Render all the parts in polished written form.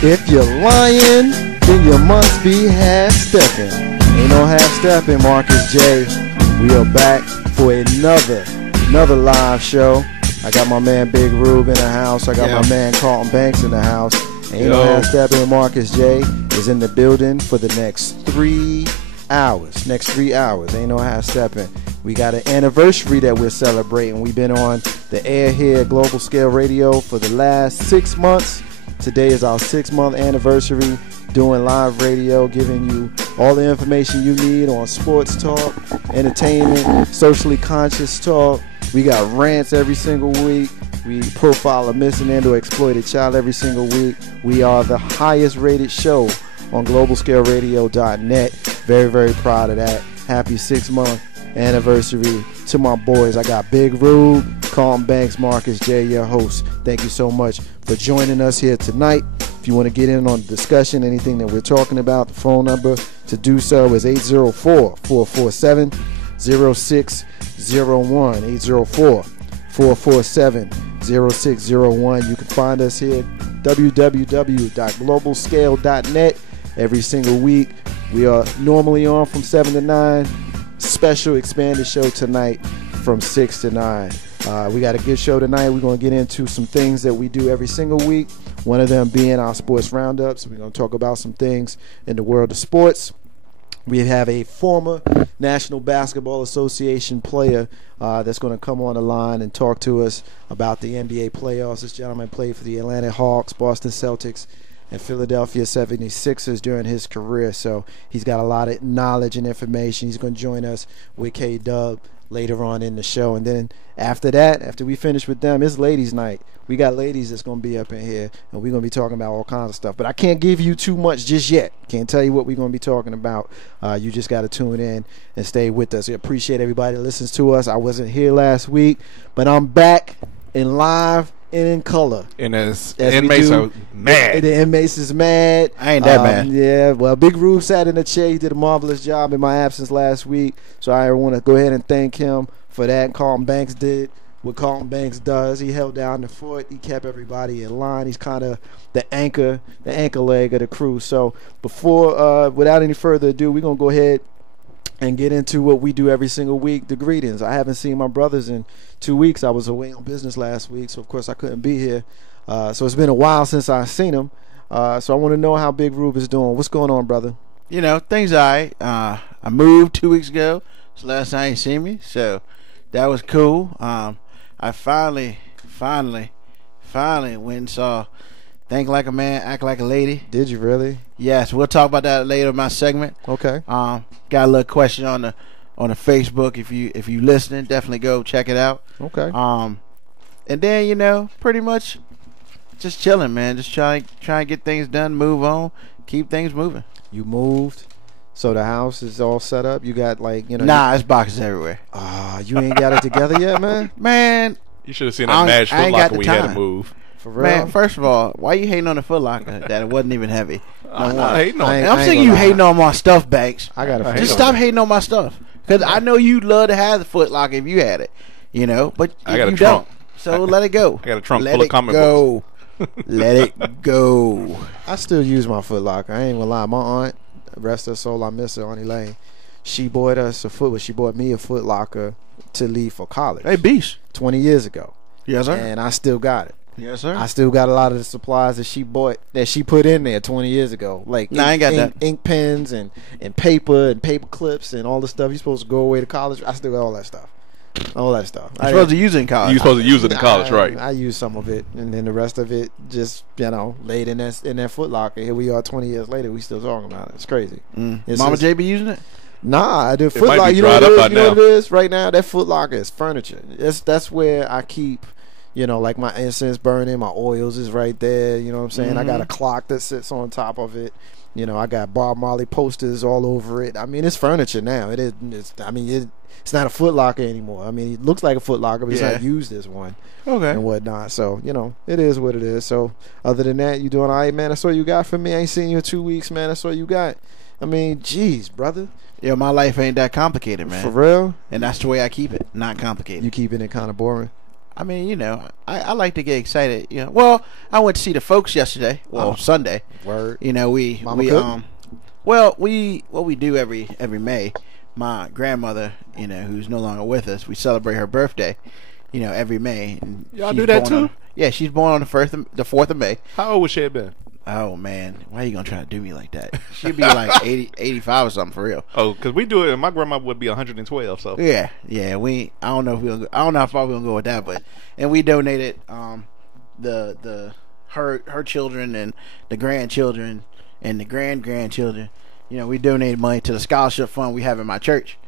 If you're lying, then you must be half stepping. Ain't no half stepping, Marcus J. We are back for another live show. I got my man Big Rube in the house. I got my man Carlton Banks in the house. Ain't no half stepping. Marcus J is in the building for the next 3 hours. Ain't no half stepping. We got an anniversary that we're celebrating. We've been on the air here at Global Scale Radio for the last 6 months. Today is our 6-month anniversary doing live radio, giving you all the information you need on sports talk, entertainment, socially conscious talk. We got rants every single week. We profile a missing and or exploited child every single week. We are the highest rated show on globalscaleradio.net. Very, very proud of that. Happy 6-month anniversary to my boys. I got Big Rube, Carlton Banks, Marcus J, your host. Thank you so much for joining us here tonight. If you want to get in on the discussion, anything that we're talking about, the phone number to do so is 804-447-0601. 804-447-0601. You can find us here at www.globalscale.net every single week. We are normally on from 7 to 9. Special expanded show tonight from 6 to 9. We got a good show tonight. We're going to get into some things that we do every single week. One of them being our sports roundups. We're going to talk about some things in the world of sports. We have a former National Basketball Association player that's going to come on the line and talk to us about the NBA playoffs. This gentleman played for the Atlanta Hawks, Boston Celtics, and Philadelphia 76ers during his career. So he's got a lot of knowledge and information. He's going to join us with K-Dub later on in the show. And then after that, after we finish with them, it's ladies' night. We got ladies that's going to be up in here, and we're going to be talking about all kinds of stuff. But I can't give you too much just yet. Can't tell you what we're going to be talking about. You just got to tune in and stay with us. We appreciate everybody that listens to us. I wasn't here last week, but I'm back in live and in color. And as inmates are mad. The inmates is mad. I ain't that mad. Yeah, well, Big Rube sat in the chair. He did a marvelous job in my absence last week. So I want to go ahead and thank him for that. Carlton Banks did what Carlton Banks does. He held down the fort. He kept everybody in line. He's kind of the anchor leg of the crew. So before, without any further ado, we're going to go ahead and get into what we do every single week, the greetings. I haven't seen my brothers in 2 weeks. I was away on business last week, so of course I couldn't be here. So it's been a while since I've seen them. So I want to know how Big Rube is doing. What's going on, brother? You know, things all right. I moved 2 weeks ago. It's the last time you seen me, so that was cool. I finally went and saw Think Like a Man, Act Like a Lady. Did you really? Yes, we'll talk about that later in my segment. Okay. Got a little question on the Facebook. If you listening, definitely go check it out. Okay. And then, you know, pretty much just chilling, man. Just trying to get things done, move on, keep things moving. You moved, so the house is all set up. You got Nah, it's boxes everywhere. You ain't got it together yet, man. Man, you should have seen that Madge Foot Locker we had to move. For real? Man, first of all, why you hating on the Foot Locker that it wasn't even heavy? I'm not hating on it. I'm saying you hating on my stuff, Banks. I gotta just stop hating on my stuff, because I know you'd love to have the Foot Locker if you had it, you know. But I got you a trunk. don't. So let it go. I got a trunk full of comic books. Let it go. I still use my Foot Locker. I ain't gonna lie. My aunt, rest her soul, I miss her, Auntie Lane. She bought me a Foot Locker to leave for college. Hey, beast. 20 years ago. Yes, sir. And I still got it. Yes, sir. I still got a lot of the supplies that she bought, that she put in there 20 years ago. Like I ain't got that. Ink pens and paper and paper clips and all the stuff you're supposed to go away to college. I still got all that stuff. You're supposed to use it in college. You're supposed to use it in college, right? I use some of it, and then the rest of it just, laid in that Foot Locker. Here we are 20 years later, we still talking about it. It's crazy. Mama J be using it? Nah, the Foot Locker. You know what it is right now? That Foot Locker is furniture. That's where I keep, like my incense burning, my oils is right there. You know what I'm saying? I got a clock that sits on top of it. I got Bob Marley posters all over it. I mean, it's furniture now. It is. It's not a Foot Locker anymore. I mean, it looks like a Foot Locker, but it's not used as one. Okay. And whatnot. So, it is what it is. So, other than that, you doing all right, man? That's all you got for me. I ain't seen you in 2 weeks, man. That's all you got. I mean, geez, brother. Yeah, my life ain't that complicated, man. For real? And that's the way I keep it. Not complicated. You keeping it kind of boring? I mean, I like to get excited. Well, I went to see the folks yesterday. Well, Sunday. Word. What we do every May. My grandmother, who's no longer with us, we celebrate her birthday. Every May. And y'all do that too? She's born on the 4th of May. How old would she have been? Oh man, why are you gonna try to do me like that? She'd be like 80, 85 or something for real. Oh, because we do it, and my grandma would be 112. So yeah. I don't know how far we're gonna go with that, and we donated her children and the grandchildren and the grandchildren. We donated money to the scholarship fund we have in my church.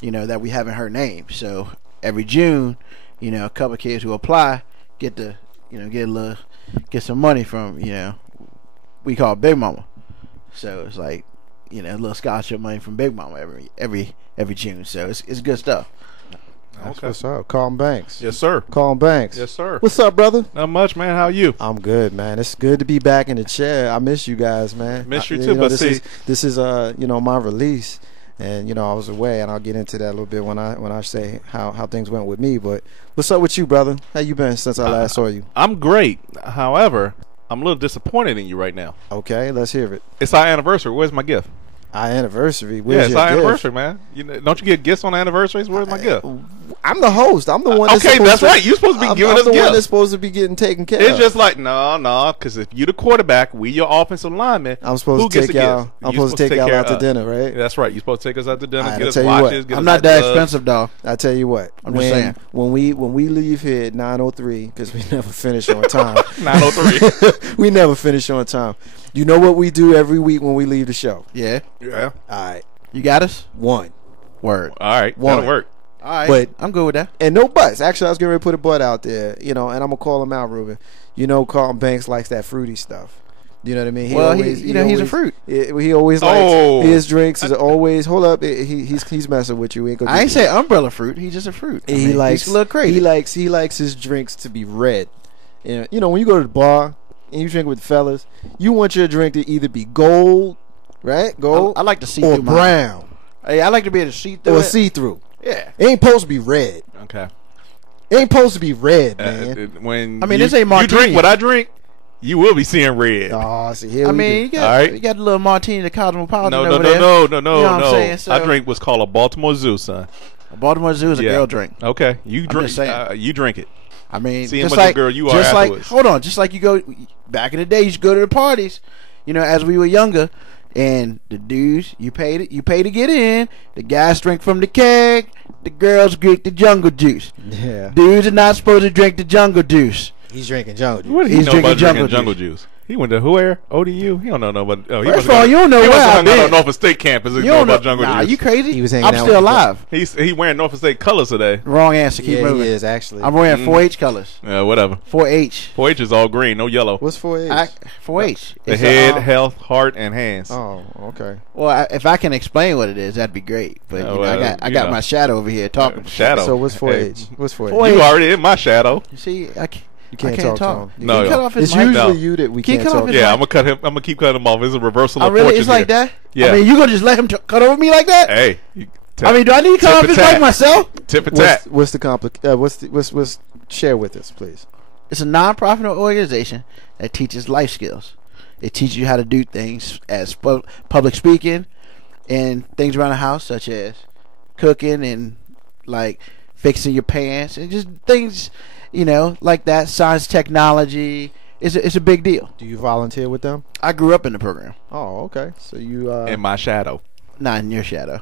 That we have in her name. So every June, a couple of kids who apply get some money from we call it Big Mama. So it's like, a little scholarship money from Big Mama every June. So it's good stuff. That's what's up. Carlton Banks. Yes, sir. Carlton Banks. Yes, sir. What's up, brother? Not much, man. How are you? I'm good, man. It's good to be back in the chair. I miss you guys, man. Miss you too, but this is my release, and I was away, and I'll get into that a little bit when I say how things went with me. But what's up with you, brother? How you been since I last saw you? I'm great. However, I'm a little disappointed in you right now. Okay, let's hear it. It's our anniversary. Where's my gift? Our anniversary? It's our anniversary, man. Don't you get gifts on anniversaries? Where's my gift? I'm the host. I'm the one. That's right. You're supposed to be giving us gifts. I'm the one that's supposed to be getting taken care of. It's just like no, because if you're the quarterback, we your offensive lineman. I'm supposed to take y'all. I'm supposed to take y'all out to dinner, right? That's right. You're supposed to take us out to dinner. Get us watches. I'm not that expensive, dog. I tell you what. I'm just saying. When we leave here at 9:03, because we never finish on time. 9:03. We never finish on time. You know what we do every week when we leave the show? Yeah. Yeah. All right. You got us? One. Word. All right. One. That'll work. All right. But I'm good with that. And no buts. Actually, I was getting ready to put a butt out there, and I'm going to call him out, Ruben. Carlton Banks likes that fruity stuff. You know what I mean? He's a fruit. He always likes his drinks. Is always hold up. He's messing with you. I ain't say umbrella fruit. He's just a fruit. He likes he's a little crazy. He likes his drinks to be red. And when you go to the bar and you drink with the fellas, you want your drink to either be gold, right? Gold. I like to see or through brown. Hey, I like to be able to see through. Or see through. Yeah. It ain't supposed to be red. Okay. It ain't supposed to be red, man. This ain't martini. You drink what I drink, you will be seeing red. Oh, see here. You got a little martini, the Cosmopolitan over there. No. You know what I'm saying? So, I drink what's called a Baltimore Zoo, son. A Baltimore Zoo is a girl drink. Okay, you drink. You drink it. See just like girl you are just afterwards. Hold on, just like you go back in the day, you used to go to the parties. As we were younger, and the dudes you pay to get in. The guys drink from the keg. The girls drink the jungle juice. Yeah, dudes are not supposed to drink the jungle juice. He's drinking jungle juice. What does he know about drinking jungle juice? He went to where? ODU? He don't know nobody. First of all, you don't know where I've been. He was Norfolk State campus. You don't know about jungle juice. Nah, you crazy? He was hanging I'm out still alive. He wearing Norfolk State colors today. Wrong answer. Keep moving. He is actually. I'm wearing 4H colors. Yeah, whatever. 4H. 4H is all green, no yellow. What's 4H? 4H. The head, health, heart, and hands. Oh, okay. Well, if I can explain what it is, that'd be great. But I got my shadow over here talking. Shadow. So what's 4H? What's 4H? You already in my shadow. You see, You can't talk to him. No, cut off his it's mic. usually you that we can't talk to. Yeah, I'm gonna cut him. I'm gonna keep cutting him off. It's a reversal of really? fortune It's like here. that? Yeah. You gonna just let him cut over me like that? Hey. Do I need to cut off his mic myself? Tip for tat. What's the what's share with us, please? It's a non-profit organization that teaches life skills. It teaches you how to do things as public speaking and things around the house, such as cooking and like fixing your pants and just things, like that. Science, technology. It's a big deal. Do you volunteer with them? I grew up in the program. Oh, okay. So you in my shadow. Not in your shadow.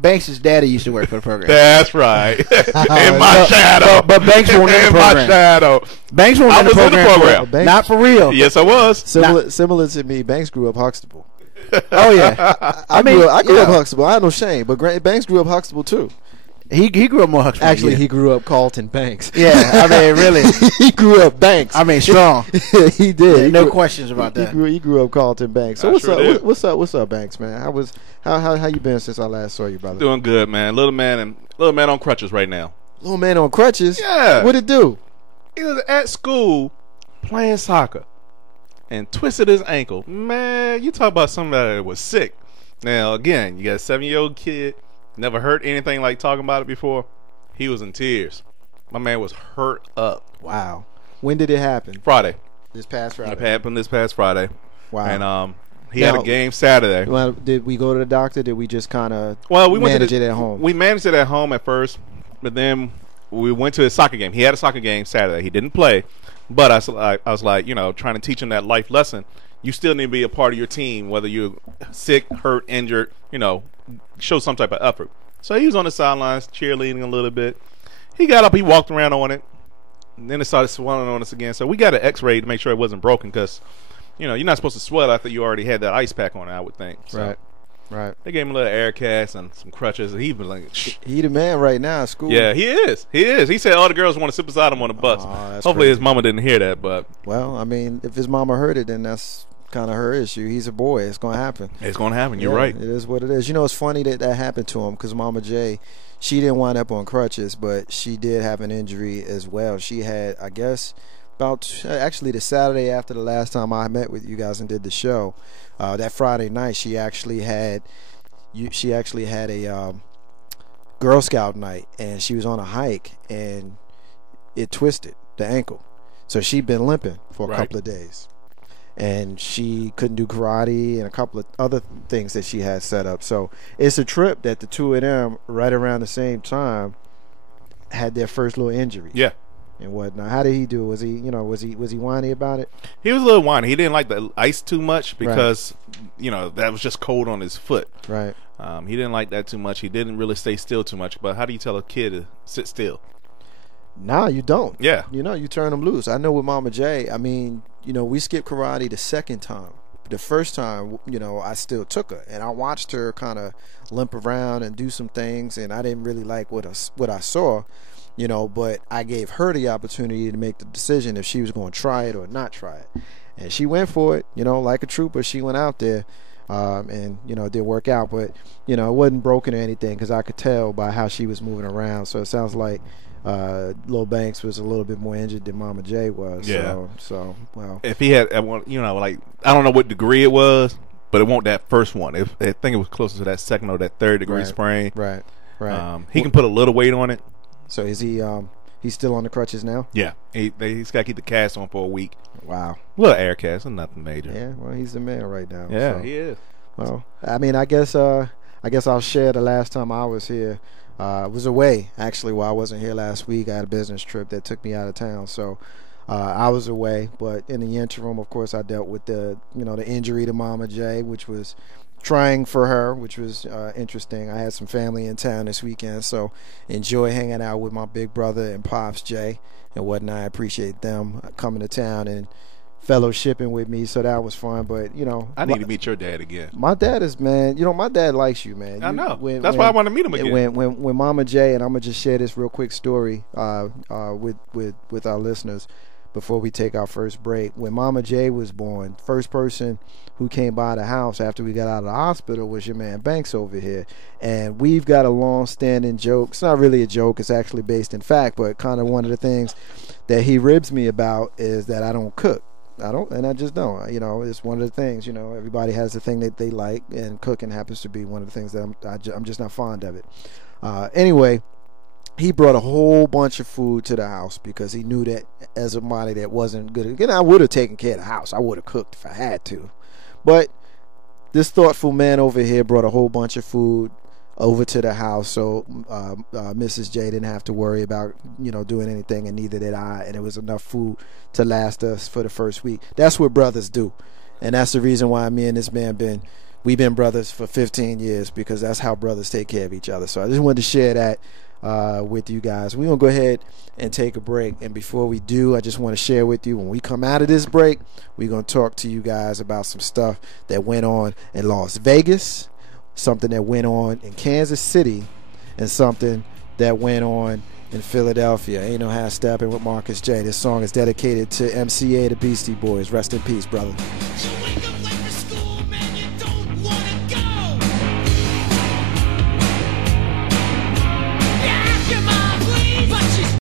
Banks' daddy used to work for the program. That's right. In my shadow. But Banks won't in the program. In my shadow. Banks won't in the program. Banks, not for real. Yes, I was. Similar to me, Banks grew up Huxtable. Oh yeah. I grew up Huxtable. I have no shame, but Banks grew up Huxtable too. He grew up more Huxtable. Actually, he grew up Carlton Banks. Yeah, really. He grew up Banks. Strong. He did. No questions about that. He grew up Carlton Banks. So what's up, Banks, man? How you been since I last saw you, brother? Doing good, man. Little man on crutches right now. Little man on crutches? Yeah. What'd it do? He was at school playing soccer and twisted his ankle. Man, you talk about somebody that was sick. Now, again, you got a 7-year-old kid. Never heard anything like talking about it before. He was in tears. My man was hurt up. Wow. When did it happen? Friday. This past Friday. It happened this past Friday. Wow. And he had a game Saturday. Well, did we go to the doctor? Did we just kind of we manage it at home? We managed it at home at first, but then we went to his soccer game. He had a soccer game Saturday. He didn't play, but I was like, trying to teach him that life lesson. You still need to be a part of your team, whether you're sick, hurt, injured, show some type of effort. So he was on the sidelines cheerleading a little bit. He got up, he walked around on it, and then it started swelling on us again. So we got an x-ray to make sure it wasn't broken because, you're not supposed to swell after you already had that ice pack on it, I would think. So Right. they gave him a little air cast and some crutches, and he was like, he the man right now at school. Yeah, he is. He said all the girls want to sit beside him on the bus. Hopefully crazy. his mama didn't hear that, but. Well, I mean, if his mama heard it, then that's kind of her issue. He's a boy. It's going to happen. It's going to happen. You're right. It is what it is. It's funny that happened to him because Mama J, she didn't wind up on crutches, but she did have an injury as well. She had, I guess, actually the Saturday after the last time I met with you guys and did the show, that Friday night she actually had a Girl Scout night, and she was on a hike and it twisted the ankle, so she'd been limping for a couple of days, and she couldn't do karate and a couple of other things that she had set up. So it's a trip that the two of them right around the same time had their first little injury. Yeah. And whatnot. How did he do? Was he whiny about it? He was a little whiny. He didn't like the ice too much because, that was just cold on his foot. Right. He didn't like that too much. He didn't really stay still too much. But how do you tell a kid to sit still? Nah, you don't. Yeah. You turn them loose. I know with Mama J, I mean, we skipped karate the second time. The first time, I still took her, and I watched her kind of limp around and do some things, and I didn't really like what I saw. But I gave her the opportunity to make the decision if she was going to try it or not try it. And she went for it, like a trooper. She went out there, and, it did work out. But, it wasn't broken or anything because I could tell by how she was moving around. So it sounds like Lil Banks was a little bit more injured than Mama J was. Yeah. So well. If he had, I don't know what degree it was, but it wasn't that first one. I think it was closer to that second or that third degree sprain. Right. He can put a little weight on it. So is he? He's still on the crutches now? Yeah, he's got to keep the cast on for a week. Wow, a little air cast, and nothing major. Yeah, well, he's the man right now. Yeah, so. he is. Well, I mean, I guess I'll share the last time I was here. I was away actually while I wasn't here last week. I had a business trip that took me out of town, so I was away. But in the interim, of course, I dealt with the injury to Mama J, which was trying for her, which was interesting. I had some family in town this weekend, so enjoy hanging out with my big brother and Pops Jay and whatnot. I appreciate them coming to town and fellowshipping with me, so that was fun. But I need to meet your dad again. My dad is, man, my dad likes you, man. I know. That's why I want to meet him again. When Mama J, and I'm gonna just share this real quick story with our listeners before we take our first break. When Mama J was born, first person who came by the house after we got out of the hospital was your man Banks over here. And we've got a long-standing joke. It's not really a joke. It's actually based in fact, but kind of one of the things that he ribs me about is that I don't cook. I just don't. It's one of the things, everybody has the thing that they like, and cooking happens to be one of the things that I'm just not fond of it. Anyway, he brought a whole bunch of food to the house because he knew that as somebody that wasn't good. Again, I would have taken care of the house. I would have cooked if I had to. But this thoughtful man over here brought a whole bunch of food over to the house, so Mrs. J didn't have to worry about doing anything, and neither did I. And it was enough food to last us for the first week. That's what brothers do, and that's the reason why me and this man we've been brothers for 15 years, because that's how brothers take care of each other. So I just wanted to share that with you guys. We're going to go ahead and take a break, and before we do, I just want to share with you, when we come out of this break, we're going to talk to you guys about some stuff that went on in Las Vegas, something that went on in Kansas City, and something that went on in Philadelphia. Ain't No Half Steppin' with Marcus J. This song is dedicated to MCA, the Beastie Boys. Rest in peace, brother.